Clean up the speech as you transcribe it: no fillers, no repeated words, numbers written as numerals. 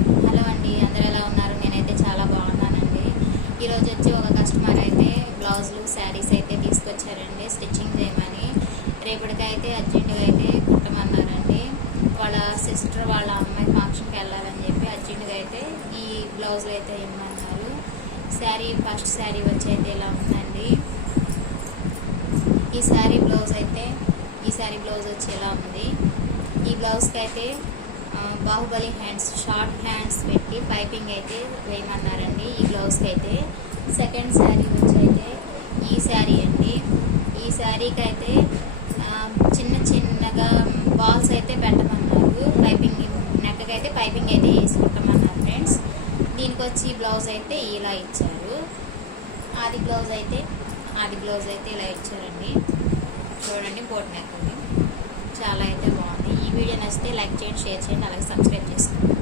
Hello అండి, అందరూ ఎలా ఉన్నారు? నేనైతే చాలా బాగున్నానండి. ఈరోజు వచ్చి ఒక కస్టమర్ అయితే బ్లౌజులు శారీస్ అయితే తీసుకొచ్చారండి స్టిచ్చింగ్ చేయమని. రేపటికైతే అర్జెంటుగా అయితే కుట్టమన్నారండి. వాళ్ళ సిస్టర్ వాళ్ళ అమ్మాయి ఫంక్షన్కి వెళ్ళాలని చెప్పి అర్జెంటుగా అయితే ఈ బ్లౌజులు అయితే ఇమ్మన్నారు. ఫస్ట్ శారీ వచ్చి అయితే ఇలా ఉందండి. ఈ శారీ బ్లౌజ్ వచ్చి ఇలా ఉంది. ఈ బ్లౌజ్కి అయితే బాహుబలి హ్యాండ్స్, షార్ట్ హ్యాండ్స్ పెట్టి పైపింగ్ అయితే వేయమన్నారండి. ఈ బ్లౌజ్కి అయితే సెకండ్ శారీ వచ్చి అయితే ఈ శారీ అండి. ఈ శారీకి అయితే చిన్నగా బాల్స్ అయితే పెట్టమన్నారు. పైపింగ్ నెక్కకి అయితే పైపింగ్ అయితే వేసుకుంటామన్నారు ఫ్రెండ్స్. దీనికి వచ్చి బ్లౌజ్ అయితే ఇలా ఇచ్చారు. ఆది బ్లౌజ్ అయితే ఇలా ఇచ్చారండి. చూడండి, బోట్ నెక్ చాలా అయితే బాగుంది. ఈ వీడియో నచ్చితే లైక్ చేయండి, షేర్ చేయండి, అలాగే సబ్స్క్రైబ్ చేసుకోండి.